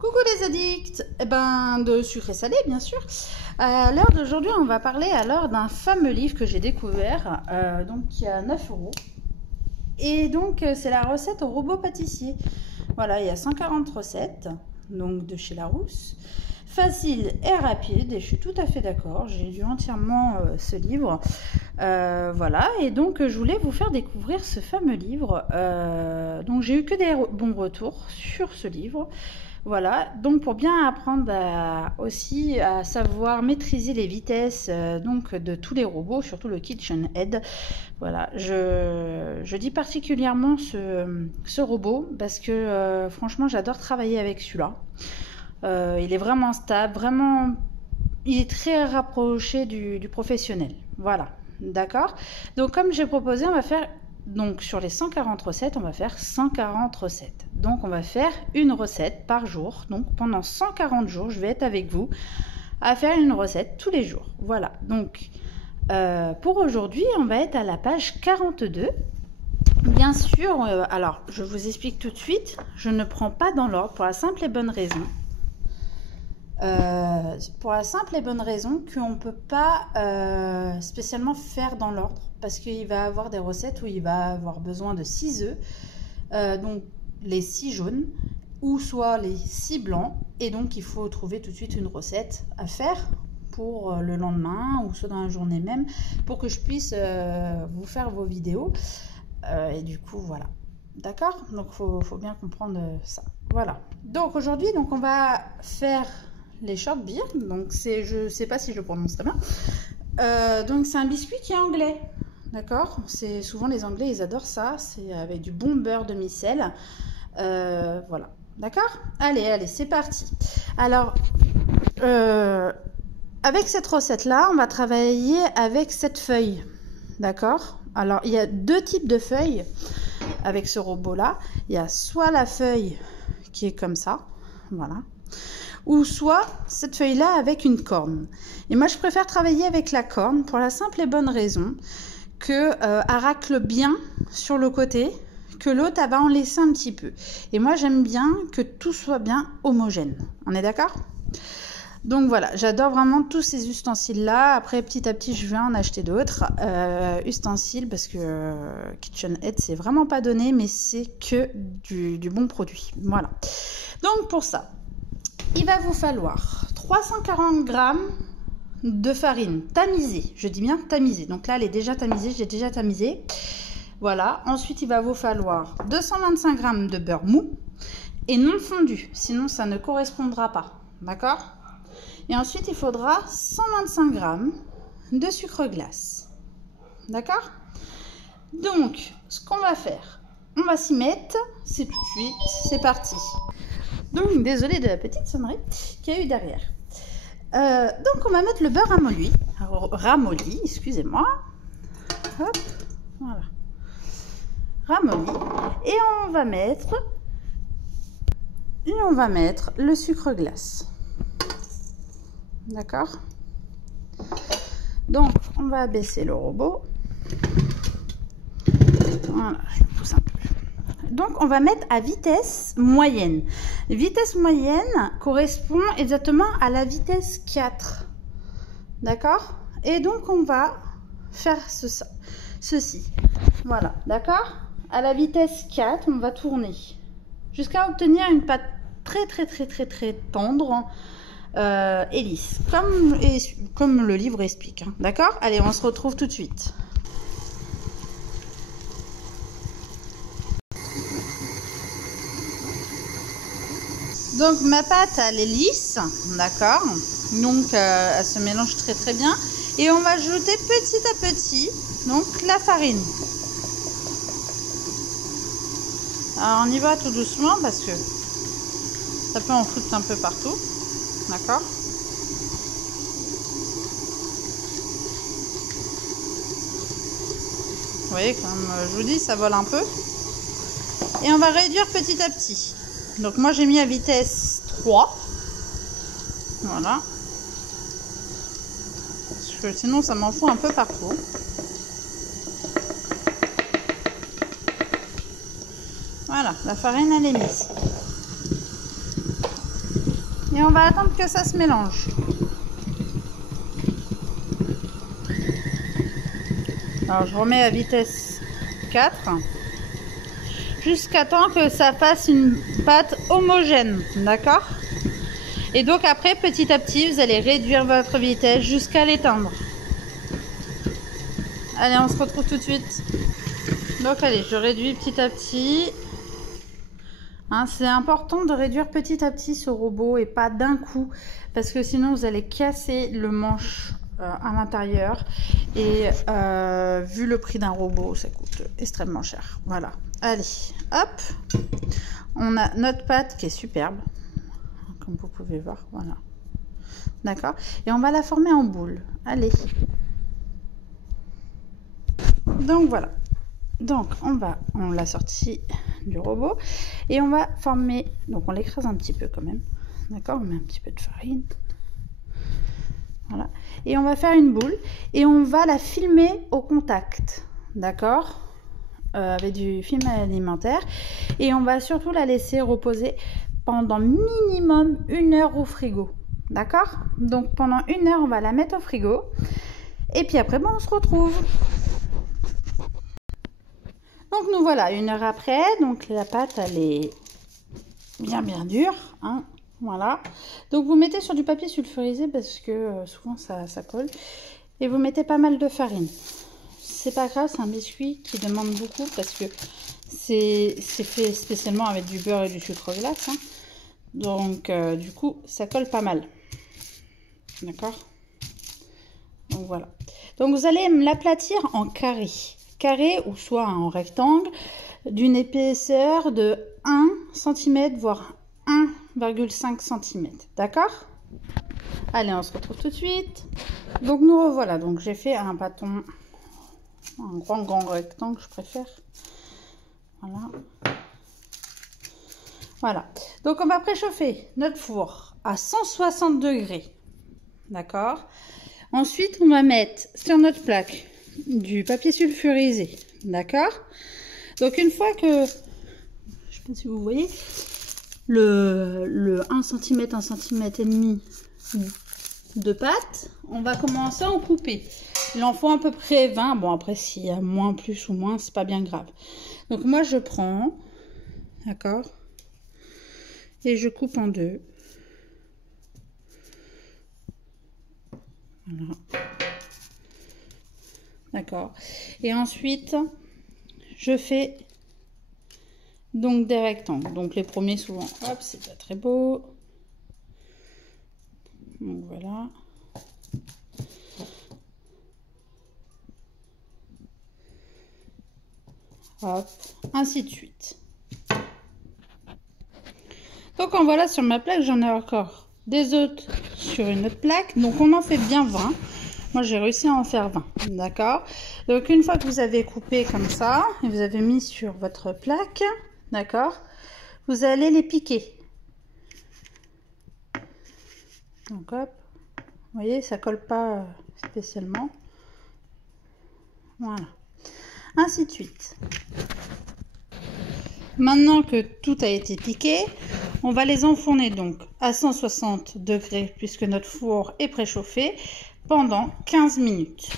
Coucou les addicts, de sucré salé bien sûr. À l'heure d'aujourd'hui, on va parler alors d'un fameux livre que j'ai découvert, donc qui a 9 euros. Et donc c'est la recette au robot pâtissier. Voilà, il y a 140 recettes, donc de chez Larousse. Facile et rapide, et je suis tout à fait d'accord, j'ai lu entièrement ce livre. Voilà, et donc je voulais vous faire découvrir ce fameux livre. Donc j'ai eu que des bons retours sur ce livre. Voilà, donc pour bien apprendre aussi à savoir maîtriser les vitesses donc de tous les robots, surtout le KitchenAid. Voilà, je dis particulièrement ce robot parce que franchement j'adore travailler avec celui-là. Il est vraiment stable, vraiment, il est très rapproché du professionnel. Voilà, d'accord. Donc comme j'ai proposé, on va faire, donc sur les 140 recettes, on va faire 140 recettes. Donc on va faire une recette par jour. Donc pendant 140 jours, je vais être avec vous à faire une recette tous les jours. Voilà, donc pour aujourd'hui, on va être à la page 42. Bien sûr, alors je vous explique tout de suite, je ne prends pas dans l'ordre pour la simple et bonne raison. Qu'on ne peut pas spécialement faire dans l'ordre parce qu'il va avoir des recettes où il va avoir besoin de 6 œufs, donc les 6 jaunes ou soit les 6 blancs, et donc il faut trouver tout de suite une recette à faire pour le lendemain ou soit dans la journée même pour que je puisse vous faire vos vidéos et du coup voilà, d'accord. Donc faut bien comprendre ça. Voilà, donc aujourd'hui on va faire les short beer, donc c'est, je sais pas si je le prononce très bien, donc c'est un biscuit qui est anglais, d'accord. C'est souvent les Anglais, ils adorent ça, c'est avec du bon beurre de micelle, voilà, d'accord. Allez, c'est parti. Alors avec cette recette là, on va travailler avec cette feuille, d'accord. Alors il y a deux types de feuilles avec ce robot là. Il y a soit la feuille qui est comme ça, voilà, ou soit cette feuille là avec une corne. Et moi je préfère travailler avec la corne pour la simple et bonne raison que elle racle bien sur le côté, que l'autre elle va en laisser un petit peu, et moi j'aime bien que tout soit bien homogène. On est d'accord? Donc voilà, j'adore vraiment tous ces ustensiles là. Après petit à petit je vais en acheter d'autres ustensiles parce que KitchenAid c'est vraiment pas donné, mais c'est que du bon produit. Voilà, donc pour ça il va vous falloir 340 g de farine tamisée. Je dis bien tamisée. Donc là, elle est déjà tamisée. J'ai déjà tamisé. Voilà. Ensuite, il va vous falloir 225 g de beurre mou et non fondu. Sinon, ça ne correspondra pas. D'accord? Et ensuite, il faudra 125 g de sucre glace. D'accord? Donc, ce qu'on va faire, on va s'y mettre. C'est tout de suite. C'est parti. Donc, désolée de la petite sonnerie qu'il y a eu derrière. Donc, on va mettre le beurre ramolli, excusez-moi. Hop, voilà. Ramolli. Et on va mettre le sucre glace. D'accord? Donc, on va abaisser le robot. Voilà, je pousse un peu. Donc, on va mettre à vitesse moyenne. Vitesse moyenne correspond exactement à la vitesse 4. D'accord? Et donc, on va faire ceci. Voilà, d'accord? À la vitesse 4, on va tourner jusqu'à obtenir une pâte très tendre et lisse, comme le livre explique. Hein, d'accord? Allez, on se retrouve tout de suite. Donc ma pâte elle est lisse, d'accord, donc elle se mélange très bien, et on va ajouter petit à petit donc la farine. Alors on y va tout doucement parce que ça peut en foutre un peu partout, d'accord. Vous voyez, comme je vous dis, ça vole un peu, et on va réduire petit à petit. Donc moi j'ai mis à vitesse 3. Voilà. Parce que sinon ça m'en fout un peu partout. Voilà, la farine elle est mise. Et on va attendre que ça se mélange. Alors je remets à vitesse 4 jusqu'à temps que ça fasse une pâte homogène, d'accord? Et donc après, petit à petit, vous allez réduire votre vitesse jusqu'à l'éteindre. Allez, on se retrouve tout de suite. Donc allez, je réduis petit à petit. Hein, c'est important de réduire petit à petit ce robot et pas d'un coup, parce que sinon vous allez casser le manche à l'intérieur. Et vu le prix d'un robot, ça coûte extrêmement cher. Voilà. Allez, hop. On a notre pâte qui est superbe, comme vous pouvez voir. Voilà. D'accord. Et on va la former en boule. Allez. Donc voilà. Donc on l'a sorti du robot et on va former. Donc on l'écrase un petit peu quand même. D'accord. On met un petit peu de farine. Voilà. Et on va faire une boule et on va la filmer au contact, d'accord, avec du film alimentaire. Et on va surtout la laisser reposer pendant minimum 1 heure au frigo, d'accord. Donc pendant 1 heure, on va la mettre au frigo. Et puis après, bon, on se retrouve. Donc nous voilà 1 heure après. Donc la pâte, elle est bien dure, hein. Voilà, donc vous mettez sur du papier sulfurisé parce que souvent ça colle. Et vous mettez pas mal de farine. C'est pas grave, c'est un biscuit qui demande beaucoup parce que c'est fait spécialement avec du beurre et du sucre glace. Hein. Donc du coup, ça colle pas mal. D'accord. Donc voilà. Donc vous allez l'aplatir en carré. Carré ou soit en rectangle d'une épaisseur de 1 cm voire 1,5 cm, d'accord. Allez, on se retrouve tout de suite. Donc nous revoilà. Donc j'ai fait un bâton, un grand rectangle, je préfère. Voilà. Donc on va préchauffer notre four à 160 degrés, d'accord. Ensuite, on va mettre sur notre plaque du papier sulfurisé, d'accord. Donc une fois que, je sais pas si vous voyez, le 1 cm, 1 cm et demi de pâte, on va commencer à en couper. Il en faut à peu près 20. Bon, après, s'il y a moins, plus ou moins, c'est pas bien grave. Donc, moi, je prends, d'accord, et je coupe en deux. Voilà. D'accord. Et ensuite, je fais donc des rectangles. Donc les premiers souvent, hop, c'est pas très beau. Donc voilà. Hop, ainsi de suite. Donc en voilà, sur ma plaque, j'en ai encore des autres sur une autre plaque. Donc on en fait bien 20. Moi, j'ai réussi à en faire 20. D'accord. Donc une fois que vous avez coupé comme ça, et vous avez mis sur votre plaque, d'accord, vous allez les piquer. Donc hop, vous voyez, ça colle pas spécialement. Voilà. Ainsi de suite. Maintenant que tout a été piqué, on va les enfourner donc à 160 degrés puisque notre four est préchauffé pendant 15 minutes.